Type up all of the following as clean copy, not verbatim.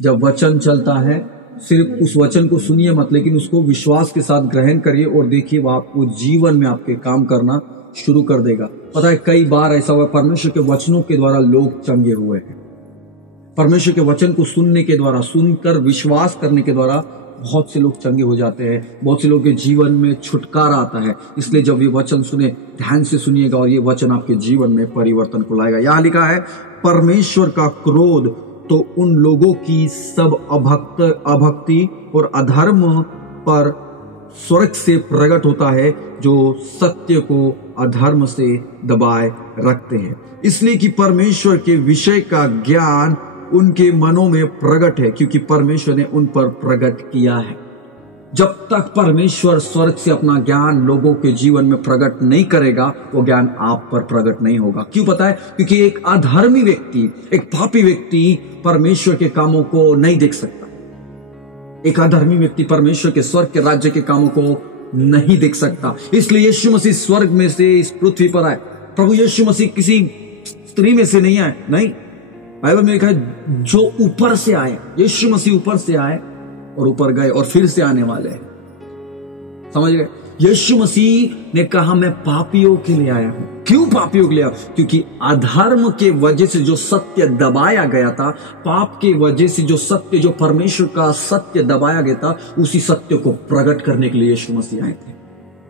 जब वचन चलता है, सिर्फ उस वचन को सुनिए मत, लेकिन उसको विश्वास के साथ ग्रहण करिए और देखिए वो आपको जीवन में आपके काम करना शुरू कर देगा। पता है कई बार ऐसा हुआ, परमेश्वर के वचनों के द्वारा लोग चंगे हुए हैं। परमेश्वर के वचन को सुनने के द्वारा, सुनकर विश्वास करने के द्वारा बहुत से लोग चंगे हो जाते हैं, बहुत से लोगों के जीवन में छुटकारा आता है। इसलिए जब ये वचन सुने, ध्यान से सुनिएगा और ये वचन आपके जीवन में परिवर्तन को लाएगा। यहां लिखा है, परमेश्वर का क्रोध तो उन लोगों की सब अभक्ति और अधर्म पर स्वर्ग से प्रकट होता है जो सत्य को अधर्म से दबाए रखते हैं, इसलिए कि परमेश्वर के विषय का ज्ञान उनके मनों में प्रकट है, क्योंकि परमेश्वर ने उन पर प्रकट किया है। जब तक परमेश्वर स्वर्ग से अपना ज्ञान लोगों के जीवन में प्रकट नहीं करेगा, वो ज्ञान आप पर प्रकट नहीं होगा। क्यों पता है? क्योंकि एक अधर्मी व्यक्ति, एक पापी व्यक्ति परमेश्वर के कामों को नहीं देख सकता। एक अधर्मी व्यक्ति परमेश्वर के स्वर्ग के राज्य के कामों को नहीं देख सकता। इसलिए यीशु मसीह स्वर्ग में से इस पृथ्वी पर आए। प्रभु यीशु मसीह किसी स्त्री में से नहीं आए, नहीं, बाइबल में लिखा है जो ऊपर से आए। यीशु मसीह ऊपर से आए और ऊपर गए और फिर से आने वाले हैं। समझ गए? यीशु मसीह ने कहा मैं पापियों के लिए आया हूं। क्यों पापियों के लिए आया? क्योंकि अधर्म के वजह से जो सत्य दबाया गया था, पाप के वजह से जो सत्य, जो परमेश्वर का सत्य दबाया गया था, उसी सत्य को प्रकट करने के लिए यीशु मसीह आए थे।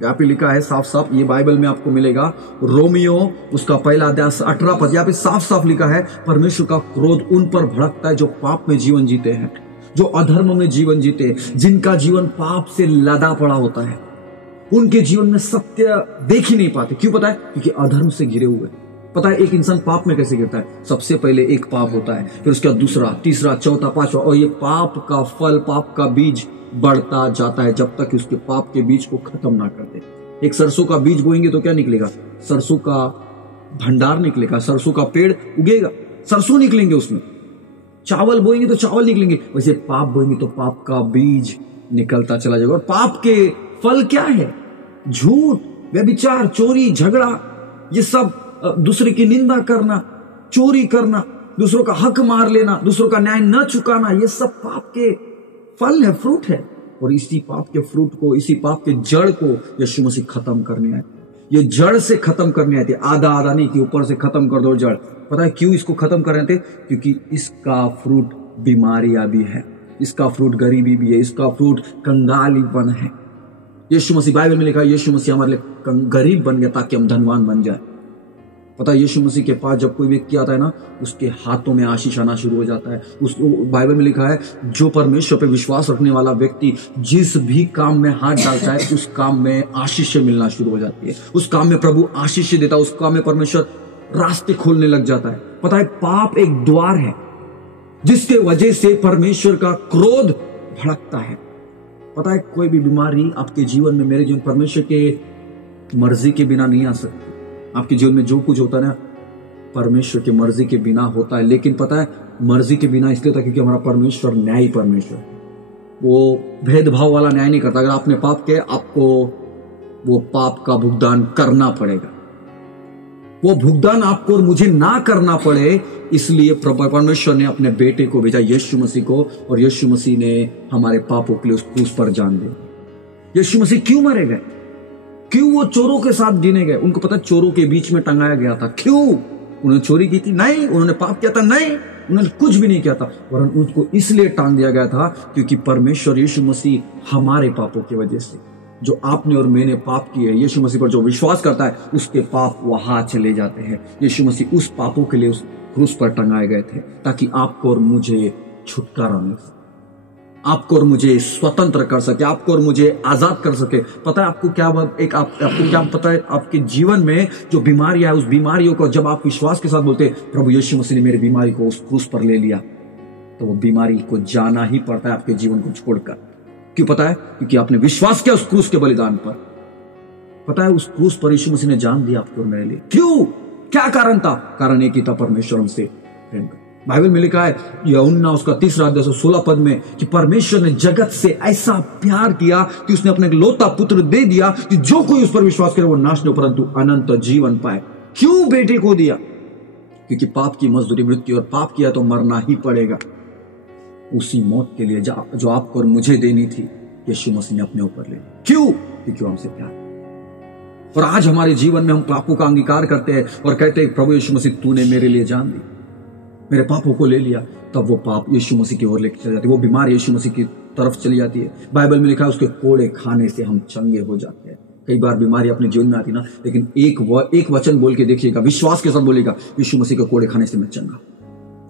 यहाँ पे लिखा है साफ साफ, ये बाइबल में आपको मिलेगा, रोमियो उसका पहला अध्याय 18 पद, यहाँ पे साफ साफ लिखा है, परमेश्वर का क्रोध उन पर भड़कता है जो पाप में जीवन जीते हैं, जो अधर्म में जीवन जीते हैं, जिनका जीवन पाप से लदा पड़ा होता है। उनके जीवन में सत्य देख ही नहीं पाते। क्यों पता है? क्योंकि अधर्म से घिरे हुए। पता है एक इंसान पाप में कैसे गिरता है? सबसे पहले एक पाप होता है, फिर उसके बाद दूसरा, तीसरा, चौथा, पांचवा, और ये पाप का फल, पाप का बीज बढ़ता जाता है जब तक उसके पाप के बीज को खत्म ना कर दे। एक सरसों का बीज बोएंगे तो क्या निकलेगा? सरसों का भंडार निकलेगा, सरसों का पेड़ उगेगा, सरसों निकलेंगे उसमें। चावल बोएंगे तो चावल निकलेंगे। वैसे पाप बोएंगे तो पाप का बीज निकलता चला जाएगा। और पाप के फल क्या है? झूठ, व्यभिचार, चोरी, झगड़ा, ये सब, दूसरे की निंदा करना, चोरी करना, दूसरों का हक मार लेना, दूसरों का न्याय न चुकाना, ये सब पाप के फल है, फ्रूट है। और इसी पाप के फ्रूट को, इसी पाप के जड़ को यीशु मसीह खत्म करने आए। ये जड़ से खत्म करने आए थे, आधा आधा नहीं कि ऊपर से खत्म कर दो जड़। पता है क्यों इसको खत्म कर रहे थे? क्योंकि इसका फ्रूट बीमारियां भी है, इसका फ्रूट गरीबी भी है, इसका फ्रूट कंगालीपन है। यीशु मसीह, बाइबल में लिखा है यीशु मसीह हमारे लिए गरीब बन गया ताकि हम धनवान बन जाए। पता है यीशु मसीह के पास जब कोई व्यक्ति आता है ना, उसके हाथों में आशीष आना शुरू हो जाता है। उस बाइबल में लिखा है जो परमेश्वर पे विश्वास रखने वाला व्यक्ति जिस भी काम में हाथ डालता है, उस काम में आशीष मिलना शुरू हो जाती है। उस काम में प्रभु आशीष देता है, उस काम में परमेश्वर रास्ते खोलने लग जाता है। पता है पाप एक द्वार है जिसके वजह से परमेश्वर का क्रोध भड़कता है। पता है कोई भी बीमारी आपके जीवन में, मेरे जीवन, परमेश्वर के मर्जी के बिना नहीं आ सकती। आपके जीवन में जो कुछ होता है ना, परमेश्वर की मर्जी के बिना होता है। लेकिन पता है मर्जी के बिना इसलिए होता है क्योंकि हमारा परमेश्वर न्यायी परमेश्वर, वो भेदभाव वाला न्याय नहीं करता। अगर आपने पाप किया, आपको वो पाप का भुगतान करना पड़ेगा। वो भुगतान आपको और मुझे ना करना पड़े, इसलिए परमेश्वर ने अपने बेटे को भेजा, यीशु मसीह को, और यीशु मसीह ने हमारे पापों के लिए उस क्रूस पर जान दी। यीशु मसीह क्यों मरे गए? क्यों वो चोरों के साथ गिने गए? उनको पता चोरों के बीच में टंगाया गया था। क्यों? उन्होंने चोरी की थी? नहीं। उन्होंने पाप किया था? नहीं। उन्होंने कुछ भी नहीं किया था। वरन उनको इसलिए टांग दिया गया था क्योंकि परमेश्वर यीशु मसीह हमारे पापों की वजह से, जो आपने और मैंने पाप किए, यीशु मसीह पर जो विश्वास करता है उसके पाप वहां चले जाते हैं। यीशु मसीह उस पापों के लिए उस क्रूस पर टंगाए गए थे ताकि आपको और मुझे छुटकारा मिल सके, आपको और मुझे स्वतंत्र कर सके, आपको और मुझे आजाद कर सके। पता है आपको क्या आपको क्या पता है? आपके जीवन में जो बीमारियां है, उस बीमारियों को जब आप विश्वास के साथ बोलते प्रभु यीशु मसीह ने मेरी बीमारी को उस क्रूस पर ले लिया, तो वो बीमारी को जाना ही पड़ता है आपके जीवन को छोड़कर। क्यों पता है? क्योंकि आपने विश्वास किया उस क्रूस के बलिदान पर। पता है उस क्रूस पर यीशु मसीह ने जान दिया आपको और मेरे लिए। क्यों? क्या कारण था? कारण एक ही था, परमेश्वर हमसे प्रेम कर। बाइबल में लिखा है यूहन्ना उसका 3 अध्याय 16 पद में कि परमेश्वर ने जगत से ऐसा प्यार किया कि उसने अपने इकलौता पुत्र दे दिया कि जो कोई उस पर विश्वास करे वो नाश न परंतु अनंत जीवन पाए। क्यों बेटे को दिया? क्योंकि पाप की मजदूरी मृत्यु, और पाप किया तो मरना ही पड़ेगा। उसी मौत के लिए जो आपको और मुझे देनी थी, यीशु मसीह ने अपने ऊपर ले ली। क्यों? क्योंकि हमसे प्यार। और आज हमारे जीवन में हम पापों का अंगीकार करते हैं और कहते हैं प्रभु यीशु मसीह तूने मेरे लिए जान दी, मेरे पापों को ले लिया, तब वो पाप यीशु मसीह की ओर लेकर चली जाती है, वो बीमार यीशु मसीह की तरफ चली जाती है। बाइबल में लिखा है उसके कोड़े खाने से हम चंगे हो जाते हैं। कई बार बीमारी अपने जीवन में आती ना, लेकिन एक वचन बोल के देखिएगा, विश्वास के साथ बोलेगा, यीशु मसीह के कोड़े खाने से मैं चंगा,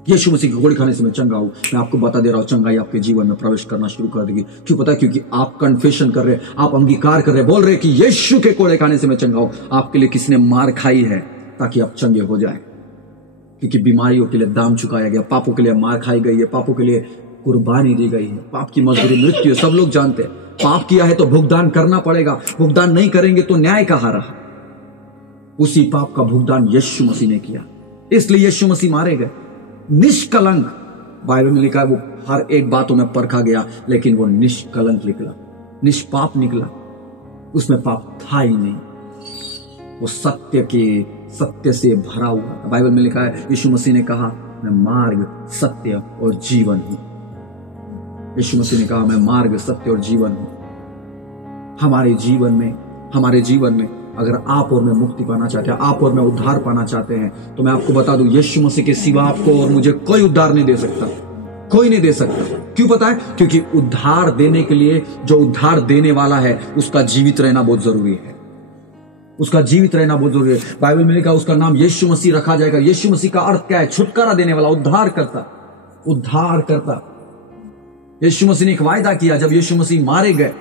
यीशु मसीह के कोड़े खाने से मैं चंगा हूं। मैं आपको बता दे रहा हूं, चंगाई आपके जीवन में प्रवेश करना शुरू कर देगी। क्यों? पता है? क्योंकि आप कन्फेशन कर रहे हैं, आप अंगीकार कर रहे हैं, बोल रहे हैं कि यीशु के कोड़े खाने से मैं चंगा हूं। आपके लिए किसने मार खाई है ताकि आप चंगे हो जाए? क्योंकि बीमारियों के लिए दाम चुकाया गया, पापों के लिए मार खाई गई है, पापों के लिए कुर्बानी दी गई है। पाप की मजदूरी मृत्यु है, सब लोग जानते हैं। पाप किया है तो भुगतान करना पड़ेगा, भुगतान नहीं करेंगे तो न्याय कहां रहा? उसी पाप का भुगतान यीशु मसीह ने किया, इसलिए यीशु मसीह मारे गए निष्कलंक। बाइबल में लिखा है वो हर एक बातों में परखा गया, लेकिन वो निष्कलंक निकला, निष्पाप निकला, उसमें पाप था ही नहीं। वो सत्य से भरा हुआ था। बाइबल में लिखा है यीशु मसीह ने कहा मैं मार्ग सत्य और जीवन हूं। यीशु मसीह ने कहा मैं मार्ग सत्य और जीवन हूं। हमारे जीवन में अगर आप और मैं मुक्ति पाना चाहते हैं, आप और मैं उद्धार पाना चाहते हैं, तो मैं आपको बता दूं यीशु मसीह के सिवा आपको और मुझे कोई उद्धार नहीं दे सकता, कोई नहीं दे सकता। क्यों पता है? क्योंकि उद्धार देने के लिए जो उद्धार देने वाला है उसका जीवित रहना बहुत जरूरी है, उसका जीवित रहना बहुत जरूरी है। बाइबल में लिखा उसका नाम यीशु मसीह रखा जाएगा। यीशु मसीह का अर्थ क्या है? छुटकारा देने वाला, उद्धार करता। यीशु मसीह ने एक वायदा किया, जब यीशु मसीह मारे गए,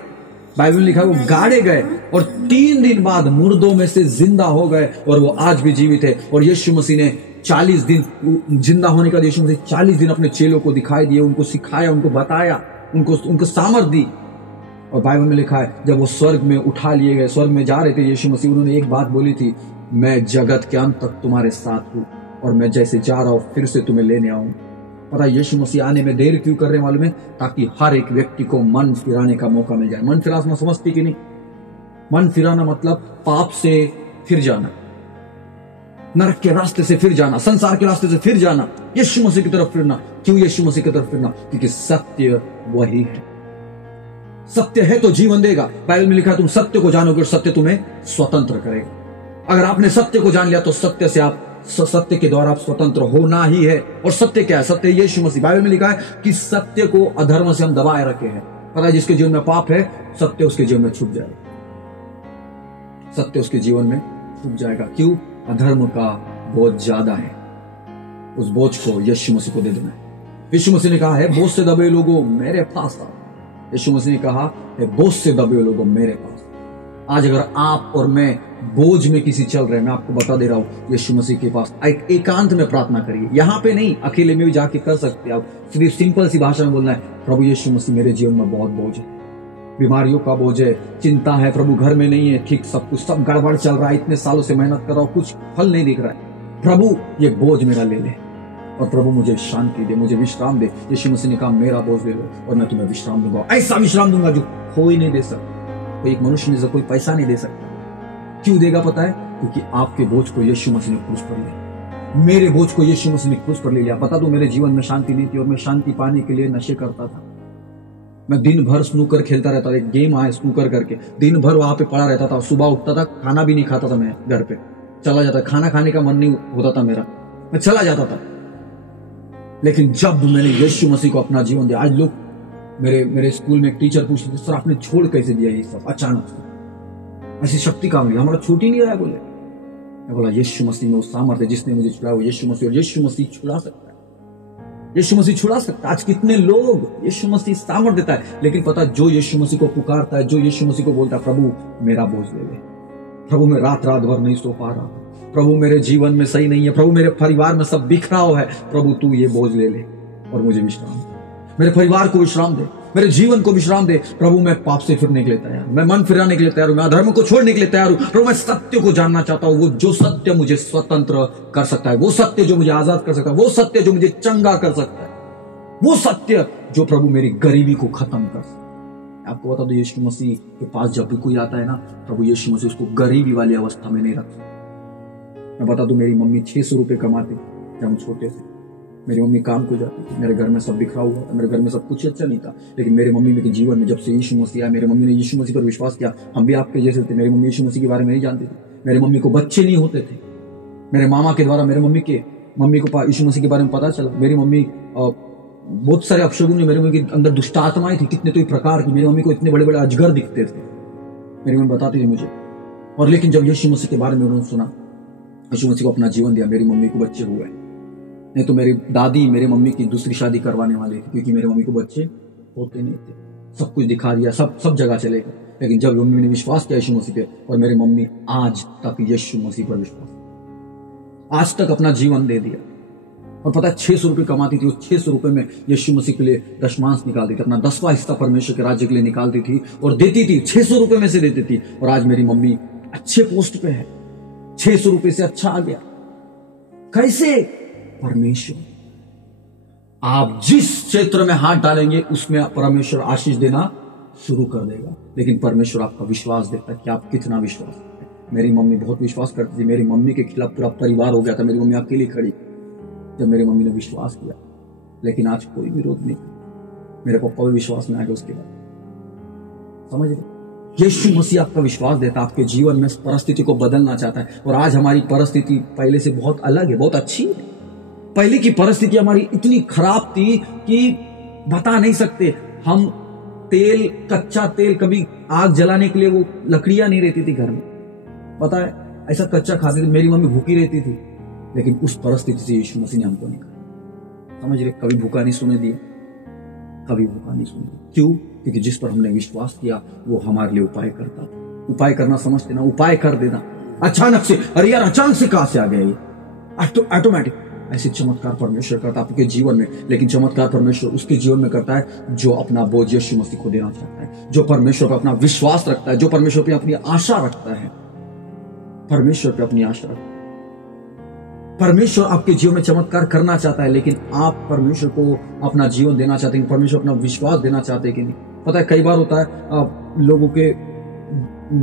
बाइबल में लिखा है वो गाड़े गए और 3 दिन बाद मुर्दों में से जिंदा हो गए, और वो आज भी जीवित है। और यीशु मसीह ने 40 दिन जिंदा होने का, यीशु मसीह 40 दिन अपने चेलों को दिखाई दिए, उनको सिखाया, उनको बताया, उनको सामर्थ दी। और बाइबल में लिखा है जब वो स्वर्ग में उठा लिए गए, स्वर्ग में जा रहे थे यीशु मसीह, उन्होंने एक बात बोली थी, मैं जगत के अंत तक तुम्हारे साथ हूं, और मैं जैसे जा रहा हूं फिर से तुम्हें लेने आऊं। पता यीशु मसीह आने में देर क्यों कर रहे हैं मालूम है? ताकि हर एक व्यक्ति को मन फिराने का मौका मिल जाए। मन फिराना समझती कि नहीं? मन फिराना मतलब पाप से फिर जाना, नरक के रास्ते से फिर जाना, संसार के रास्ते से फिर जाना, यीशु मसीह की तरफ फिरना। क्यों यीशु मसीह की तरफ फिरना? क्योंकि सत्य वही है। सत्य है तो जीवन देगा। बाइबल में लिखा है तुम सत्य को जानोगे और सत्य तुम्हें स्वतंत्र करेगा। अगर आपने सत्य को जान लिया तो सत्य के द्वारा आप स्वतंत्र होना ही है। और सत्य क्या है? सत्य यीशु मसीह। बाइबल में लिखा है कि सत्य को अधर्म से हम दबाए रखे हैं। पता है जिसके जीवन में पाप है, सत्य उसके जीवन में छुप जाएगा, सत्य उसके जीवन में छुप जाएगा। क्यों? अधर्म का बोझ ज्यादा है, उस बोझ को यीशु मसीह को दे देना है। यीशु मसीह ने कहा है बोझ से दबे लोगों मेरे पास आओ। यीशु मसीह ने कहा है बोझ से दबे लोगों मेरे पास। आज अगर आप और मैं बोझ में किसी चल रहे हैं, मैं आपको बता दे रहा हूं यीशु मसीह के पास एकांत में प्रार्थना करिए। यहां पे नहीं, अकेले में भी जाके कर सकते हैं आप। सिर्फ सिंपल सी भाषा में बोलना है, प्रभु यीशु मसीह मेरे जीवन में बहुत बोझ है, बीमारियों का बोझ है, चिंता है, प्रभु घर में नहीं है ठीक, सब कुछ सब गड़बड़ चल रहा है, इतने सालों से मेहनत कर रहा हूं, कुछ फल नहीं दिख रहा है, प्रभु ये बोझ मेरा ले ले और प्रभु मुझे शांति दे, मुझे विश्राम दे। यीशु मसीह ने कहा मेरा बोझ ले लो और मैं तुम्हें विश्राम दूंगा, ऐसा विश्राम दूंगा जो कोई नहीं दे सकता, कोई एक मनुष्य ने कोई पैसा नहीं दे सकता। क्यों देगा पता है? क्योंकि आपके बोझ को यीशु मसीह ने क्रूस पर लिया, मेरे बोझ को यीशु मसीह ने क्रूस पर ले लिया। बता दो मेरे जीवन में शांति नहीं थी और मैं शांति पाने के लिए नशे करता था। मैं दिन भर स्नूकर खेलता रहता था, एक गेम आया स्नूकर करके, दिन भर वहां पे पड़ा रहता था। सुबह उठता था, खाना भी नहीं खाता था, मैं घर पे चला जाता, खाना खाने का मन नहीं होता था मेरा, मैं चला जाता था। लेकिन जब मैंने यीशु मसीह को अपना जीवन दिया, आज लोग मेरे स्कूल में एक टीचर पूछते थे सर आपने छोड़ कैसे दिया ये सब अचानक से, ऐसी शक्ति काम नहीं, हमारा छूट ही नहीं रहा है। बोले, मैं बोला यीशु मसीह में वो सामर्थ्य जिसने मुझे छुड़ाया वो यीशु मसीह, और यीशु मसीह छुड़ा सकता है, यीशु मसीह छुड़ा सकता है। आज कितने लोग यीशु मसीह सामर्थ्य देता है, लेकिन पता जो यीशु मसीह को पुकारता है, जो यीशु मसीह को बोलता है प्रभु मेरा बोझ ले ले, प्रभु मैं रात भर नहीं सो पा रहा, प्रभु मेरे जीवन में सही नहीं है, प्रभु मेरे परिवार में सब बिखराव है, प्रभु तू ये बोझ ले ले और मुझे विश्राम दे, मेरे परिवार को विश्राम दे, मेरे जीवन को विश्राम दे। प्रभु मैं पाप से फिरने के लिए तैयार, मैं मन फिराने के लिए तैयार हूं, मैं अधर्म को छोड़ने के लिए तैयार हूं। प्रभु मैं सत्य को जानना चाहता हूं, वो जो सत्य मुझे स्वतंत्र कर सकता है, वो सत्य जो मुझे आजाद कर सकता है, वो सत्य जो मुझे चंगा कर सकता है, वो सत्य जो प्रभु मेरी गरीबी को खत्म कर सकता है। आपको बता दो यीशु मसीह के पास जब भी कोई आता है ना, प्रभु यीशु मसीह उसको गरीबी वाली अवस्था में नहीं रखता। मैं बता दूं मेरी मम्मी 600 रुपए कमाती जब हम छोटे थे, मेरी मम्मी काम को जाती थी, मेरे घर में सब बिखरा हुआ था, मेरे घर में सब कुछ अच्छा नहीं था, लेकिन मेरी मम्मी के जीवन में जब से यीशु मसीह आया, मेरी मम्मी ने यीशु मसीह पर विश्वास किया। हम भी आपके जैसे थे। मेरी मम्मी यीशु मसीह के बारे में नहीं जानती थी। मेरी मम्मी को बच्चे नहीं होते थे। मेरे मामा के द्वारा मेरे मम्मी को यीशु मसीह के बारे में पता चला। मेरी मम्मी बहुत सारे अपशगुन, मेरी मम्मी के अंदर दुष्ट आत्माएं थी, कितने तो प्रकार की। मेरी मम्मी को इतने बड़े बड़े अजगर दिखते थे, मेरी मम्मी बताती थी मुझे। और लेकिन जब यीशु मसीह के बारे में उन्होंने सुना, यीशु मसीह को अपना जीवन दिया, मेरी मम्मी को बच्चे हुए। नहीं तो मेरी दादी मेरी मम्मी की दूसरी शादी करवाने वाली थी, क्योंकि मेरी मम्मी को बच्चे होते नहीं थे। सब कुछ दिखा दिया, सब जगह चले गए। लेकिन जब मम्मी ने विश्वास किया यीशु मसीह पे, और मेरी मम्मी आज तक यीशु मसीह पर विश्वास, आज तक अपना जीवन दे दिया। और पता है 600 रुपये कमाती थी, उस 600 रुपये में यीशु मसीह के लिए दशमांश निकालती थी, अपना 10वां हिस्सा परमेश्वर के राज्य के लिए निकालती थी और देती थी। 600 रुपये में से देती थी। और आज मेरी मम्मी अच्छे पोस्ट पे है, 600 रुपये से अच्छा आ गया। कैसे? परमेश्वर। आप जिस क्षेत्र में हाथ डालेंगे उसमें परमेश्वर आशीष देना शुरू कर देगा। लेकिन परमेश्वर आपका विश्वास देखता है कि आप कितना विश्वास करते हैं। मेरी मम्मी बहुत विश्वास करती थी। मेरी मम्मी के खिलाफ पूरा परिवार हो गया था। मेरी मम्मी अकेली खड़ी जब मेरी मम्मी ने विश्वास किया। लेकिन आज कोई विरोध नहीं। मेरे पापा भी विश्वास में आ गए उसके बाद। समझ रहे? यीशु मसीह आपका विश्वास देता, आपके जीवन में परिस्थिति को बदलना चाहता है। और आज हमारी परिस्थिति पहले से बहुत अलग है, बहुत अच्छी है। पहले की परिस्थिति हमारी इतनी खराब थी कि बता नहीं सकते। हम कच्चा तेल, कभी आग जलाने के लिए वो लकड़ियां नहीं रहती थी घर में, पता है, ऐसा कच्चा खाते थे। मेरी मम्मी भूखी रहती थी, लेकिन उस परिस्थिति से यीशु मसीह ने हमको निकाला। समझ रहे? कभी भूखा नहीं सोने दिया, कभी भूखा नहीं सोने दिया। क्यों? क्योंकि जिस पर हमने विश्वास किया वो हमारे लिए उपाय करता। उपाय करना समझते ना, उपाय कर देना अचानक से। अरे यार अचानक से कहां से आ गया ये? ऑटोमेटिक। ऐसे चमत्कार परमेश्वर करता है आपके जीवन में। लेकिन चमत्कार परमेश्वर उसके जीवन में करता है जो अपना बोझ यीशु मसीह को देना चाहता है, जो परमेश्वर पर अपना विश्वास रखता है, जो परमेश्वर पर अपनी आशा रखता है। परमेश्वर पर अपनी आशा रखता है। परमेश्वर आपके जीवन में चमत्कार करना चाहता है, लेकिन आप परमेश्वर को अपना जीवन देना चाहते हैं, परमेश्वर अपना विश्वास देना चाहते हैं कि नहीं। पता है कई बार होता है लोगों के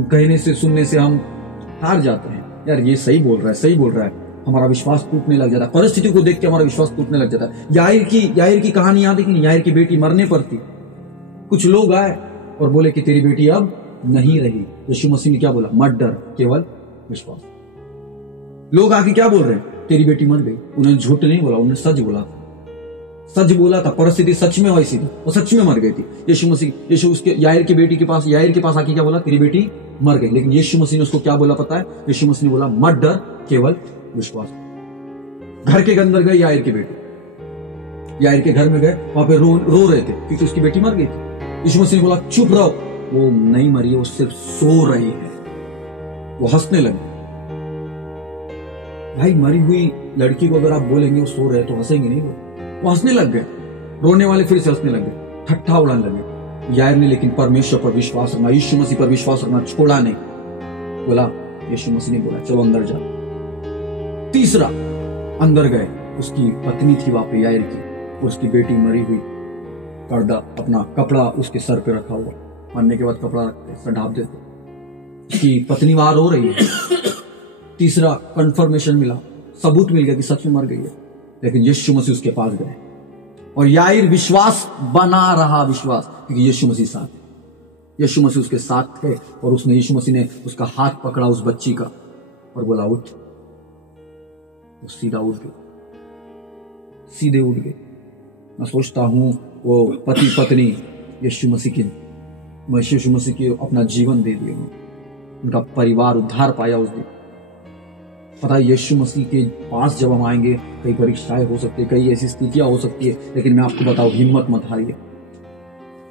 कहने से, सुनने से हम हार जाते हैं। यार ये सही बोल रहा है, हमारा विश्वास टूटने लग जाता है। परिस्थिति को देख के हमारा विश्वास टूटने लग जाता है। याईर की कहानी याद है कि नहीं? याईर की बेटी मरने पर थी। कुछ लोग आए और बोले कि तेरी बेटी अब नहीं रही। यीशु मसीह ने क्या बोला? मत डर, केवल विश्वास। लोग आके क्या बोल रहे हैं? तेरी बेटी मर गई। उन्होंने झूठ नहीं बोला, उन्होंने सच बोला। सच बोला था। परिस्थिति सच में वैसी थी, वो सच में मर गई थी। यीशु उसके याईर की बेटी के पास आके क्या बोला? तेरी बेटी मर गई। लेकिन यीशु मसीह ने उसको क्या बोला पता है? यीशु मसीह ने बोला मत डर, केवल विश्वास। घर के अंदर गए याईर की बेटी, याईर के घर में गए, वहां पे रो रहे थे क्योंकि उसकी बेटी मर गई थी। यीशु मसीह ने बोला चुप रहो, वो नहीं मरी है, वो सिर्फ सो रही है। वो हंसने लगे। भाई मरी हुई लड़की को अगर आप बोलेंगे वो सो रहे तो हंसेंगे नहीं? वो हंसने लग गए। रोने वाले फिर से हंसने लगे, ठट्ठा उड़ाने लगे। याईर ने लेकिन परमेश्वर पर विश्वास रखना, यीशु मसीह पर विश्वास रखना छोड़ा नहीं। बोला, यीशु मसीह ने बोला चलो अंदर जाओ। तीसरा अंदर गए, उसकी पत्नी थी वहां पे याईर की, उसकी बेटी मरी हुई, पर्दा अपना कपड़ा उसके सर पे रखा हुआ। मरने के बाद कपड़ा रखते, सर ढाप देते। उसकी पत्नी वहां रो रही है। तीसरा कंफर्मेशन मिला, सबूत मिल गया कि सच में मर गई है। लेकिन यीशु मसीह उसके पास गए और याईर विश्वास बना रहा, विश्वास, क्योंकि यीशु मसीह साथ है। यीशु मसीह उसके साथ थे और उसने यीशु मसीह ने उसका हाथ पकड़ा उस बच्ची का और बोला उठ। वो सीधा उठ गए, सीधे उठ गए। मैं सोचता हूं वो पति पत्नी यीशु मसीह की अपना जीवन दे दिए, उनका परिवार उद्धार पाया उस दिन। पता है यीशु मसीह के पास जब हम आएंगे, कई परीक्षाएं हो सकती है, कई ऐसी स्थितियां हो सकती है, लेकिन मैं आपको बताऊं हिम्मत मत हारिए।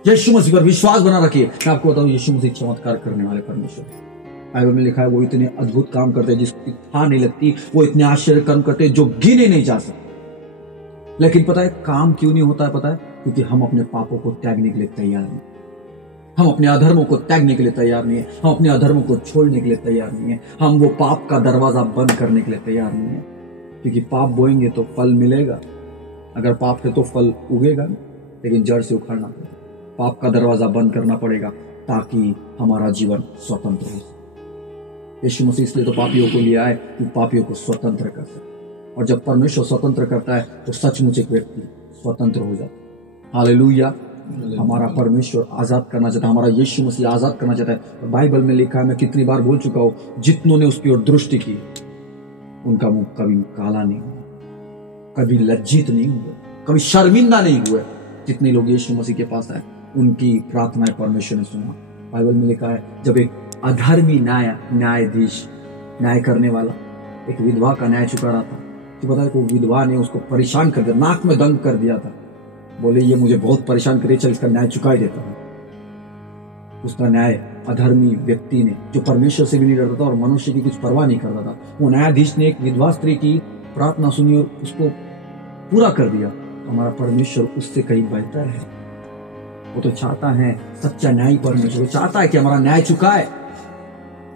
यीशु मसीह पर विश्वास बना रखिए। मैं आपको बताऊं यीशु मसीह चमत्कार करने वाले परमेश्वर। बाइबल में लिखा है वो इतने अद्भुत काम करते हैं जिसकी था नहीं लगती, वो इतने आश्चर्य कर्म करते हैं जो गिने नहीं जा सकते। लेकिन पता है काम क्यों नहीं होता है? पता है क्योंकि हम अपने पापों को त्यागने के लिए तैयार नहीं, हम अपने अधर्मों को त्यागने के लिए तैयार नहीं है, हम अपने अधर्मों को छोड़ने के लिए तैयार नहीं है, हम वो पाप का दरवाजा बंद करने के लिए तैयार नहीं है। क्योंकि पाप बोएंगे तो फल मिलेगा, अगर पाप है तो फल उगेगा, लेकिन जड़ से उखाड़ना पड़ेगा। पाप का दरवाजा बंद करना पड़ेगा ताकि हमारा जीवन स्वतंत्र हो। यीशु मसीह इसलिए तो पापियों को लिए आए कि पापियों को स्वतंत्र कर सके। और जब परमेश्वर स्वतंत्र करता है तो सचमुच एक व्यक्ति स्वतंत्र हो जाता है। हालेलुया। हमारा परमेश्वर आजाद करना चाहता है, हमारा यीशु मसीह आजाद करना चाहता है। और बाइबल में लिखा है, मैं कितनी बार बोल चुका हूं, जितनों ने उसकी ओर दृष्टि की उनका मुंह कभी काला नहीं हुआ, कभी लज्जित नहीं हुआ, कभी शर्मिंदा नहीं हुआ। जितने लोग यीशु मसीह के पास आए उनकी प्रार्थनाएं परमेश्वर ने सुना। बाइबल में लिखा है, जब एक अधर्मी न्यायाधीश, न्याय करने वाला एक विधवा का न्याय चुका रहा था, तो पता है वो विधवा ने उसको परेशान कर दिया, नाक में दंग कर दिया था। बोले ये मुझे बहुत परेशान करे, चल इसका न्याय चुका ही देता है। उसका न्याय अधर्मी व्यक्ति ने, जो परमेश्वर से भी नहीं डरता था और मनुष्य की कुछ परवाह नहीं करता था, वो न्यायाधीश ने एक विधवा स्त्री की प्रार्थना सुनी और उसको पूरा कर दिया। हमारा परमेश्वर उससे कहीं बेहतर है। वो तो चाहता है, सच्चा न्याय परमेश्वर चाहता है कि हमारा न्याय चुकाए।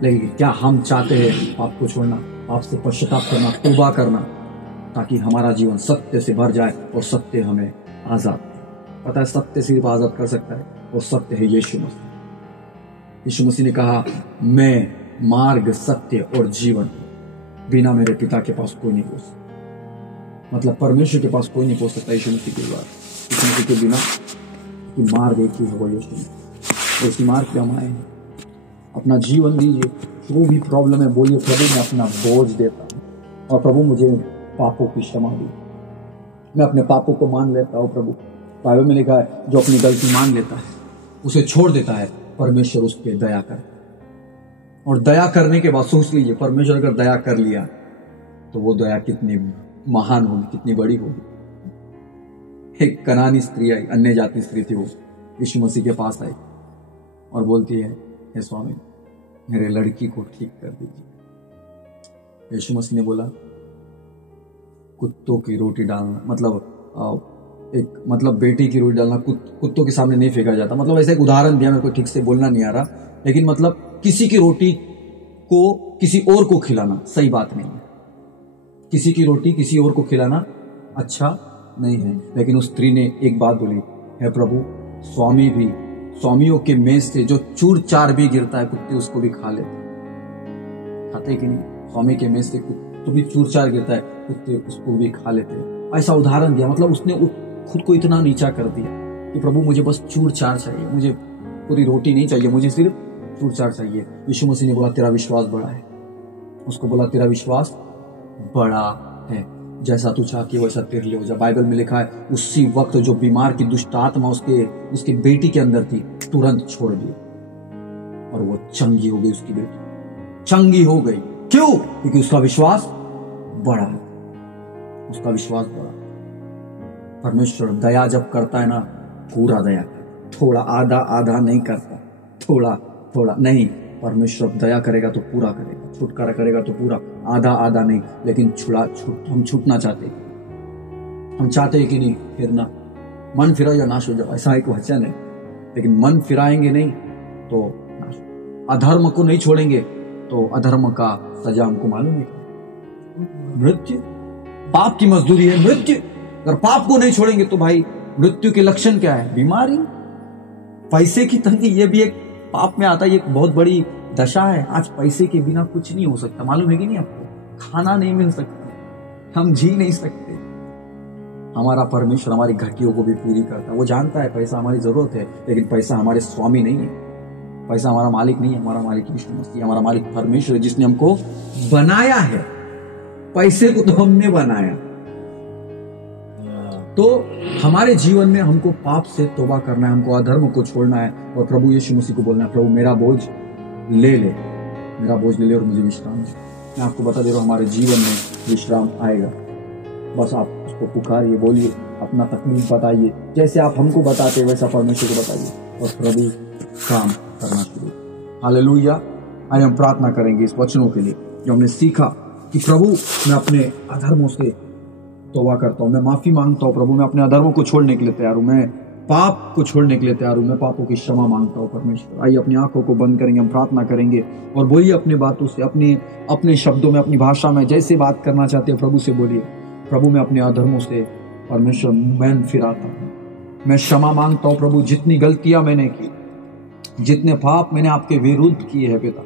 लेकिन क्या हम चाहते हैं पाप को छोड़ना, पाप से पश्चाताप करना, तौबा करना, ताकि हमारा जीवन सत्य से भर जाए और सत्य हमें आजाद। पता है सत्य सिर्फ आजाद कर सकता है और सत्य है यीशु मसीह। यीशु मसीह ने कहा, मैं मार्ग, सत्य और जीवन, बिना मेरे पिता के पास कोई नहीं पहुंच सकता। मतलब परमेश्वर के पास कोई नहीं पहुंच सकता यीशु मसीह के बाद, यीशु मसीह के बिना। कि मार्ग एक ही है, वो यीशु मसीह। और इसी मार्ग पे हम आए हैं। अपना जीवन दीजिए, जो भी प्रॉब्लम है बोलिए, प्रभु मैं अपना बोझ देता हूँ और प्रभु मुझे पापों की क्षमा दी। मैं अपने पापों को मान लेता हूँ प्रभु। बाइबल में लिखा है, जो अपनी गलती मान लेता है उसे छोड़ देता है, परमेश्वर उस पर दया करता है। और दया करने के बाद सोच लीजिए, परमेश्वर अगर दया कर लिया तो वो दया कितनी महान होगी, कितनी बड़ी होगी। एक कनानी स्त्री आई, अन्य जाति स्त्री थी, वो यीशु मसीह के पास आई और बोलती है, हे स्वामी मेरे लड़की को ठीक कर दीजिए। यीशु मसीह ने बोला, कुत्तों की रोटी डालना, मतलब बेटी की रोटी डालना कुत्तों के सामने नहीं फेंका जाता। मतलब ऐसा एक उदाहरण दिया, मेरे को ठीक से बोलना नहीं आ रहा, लेकिन मतलब किसी की रोटी को किसी और को खिलाना सही बात नहीं है। किसी की रोटी किसी और को खिलाना अच्छा नहीं है। लेकिन उस स्त्री ने एक बात बोली, हे प्रभु, स्वामियों के मेज से जो चूर चार भी गिरता है कुत्ते उसको भी खा लेते। खाते कि नहीं? स्वामी के मेज से तो भी चूर चार गिरता है, कुत्ते उसको भी खा लेते हैं। ऐसा उदाहरण दिया। मतलब उसने खुद को इतना नीचा कर दिया कि प्रभु मुझे बस चूर चार चाहिए, मुझे पूरी रोटी नहीं चाहिए, मुझे सिर्फ चूर चार चाहिए। यीशु मसीह ने बोला, तेरा विश्वास बड़ा है। उसको बोला, तेरा विश्वास बड़ा है, जैसा तू चाहती है वैसा तेरे लिए हो जा। बाइबल में लिखा है, उसी वक्त जो बीमार की दुष्ट आत्मा उसके बेटी के अंदर थी, तुरंत छोड़ दी और वो चंगी हो गई। उसकी बेटी चंगी हो गई। क्यों? क्योंकि उसका विश्वास बड़ा है। उसका विश्वास बड़ा। परमेश्वर दया जब करता है ना, पूरा दया करता, थोड़ा आधा नहीं करता, थोड़ा नहीं। परमेश्वर दया करेगा तो पूरा करेगा, छुटकारा करेगा तो पूरा, आधा नहीं। लेकिन हम छूटना चाहते हैं। हम चाहते हैं कि नहीं फिरना, मन फिराओ या नाश हो जाओ, ऐसा एक वचन है। लेकिन मन फिराएंगे नहीं तो नाश। अधर्म को नहीं छोड़ेंगे तो अधर्म का सजा हमको मालूम है, मृत्यु। पाप की मजदूरी है मृत्यु। अगर पाप को नहीं छोड़ेंगे तो भाई मृत्यु के लक्षण क्या है? बीमारी, पैसे की तंगी, ये भी एक पाप में आता है। ये बहुत बड़ी दशा है। आज पैसे के बिना कुछ नहीं हो सकता, मालूम है कि नहीं आपको? खाना नहीं मिल सकता, हम जी नहीं सकते। हमारा परमेश्वर हमारी घटियों को भी पूरी करता है। वो जानता है पैसा हमारी जरूरत है, लेकिन पैसा हमारे स्वामी नहीं है, पैसा हमारा मालिक नहीं है। हमारा मालिक यीशु मसीह, हमारा मालिक परमेश्वर है, जिसने हमको बनाया है। पैसे को तो हमने बनाया। तो हमारे जीवन में हमको पाप से तौबा करना है, हमको अधर्म को छोड़ना है और प्रभु यीशु मसीह को बोलना है, प्रभु मेरा बोझ ले ले, मेरा बोझ ले ले और मुझे विश्राम दे। मैं आपको बता दे रहा हूँ, हमारे जीवन में विश्राम आएगा। बस आप उसको पुकारिए, बोलिए, अपना तकलीफ बताइए, जैसे आप हमको बताते वैसा परमेश्वर को बताइए और प्रभु काम करना शुरू। हालेलुया। आज हम प्रार्थना करेंगे इस वचनों के लिए जो हमने सीखा कि प्रभु मैं अपने अधर्मों से तौबा करता हूँ, मैं माफी मांगता हूँ प्रभु, मैं अपने अधर्मों को छोड़ने के लिए तैयार हूँ, मैं पाप को छोड़ने के लिए तैयार हूँ, मैं पापों की क्षमा मांगता हूँ परमेश्वर। आइए अपनी आंखों को बंद करेंगे, हम प्रार्थना करेंगे और बोलिए अपनी बातों से, अपने शब्दों में, अपनी भाषा में, जैसे बात करना चाहते हैं प्रभु से बोलिए, प्रभु मैं अपने अधर्मों से परमेश्वर मन फिराता हूँ, मैं क्षमा मांगता हूँ प्रभु, जितनी गलतियां मैंने की, जितने पाप मैंने आपके विरुद्ध किए हैं पिता,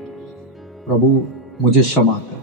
प्रभु मुझे क्षमा कर।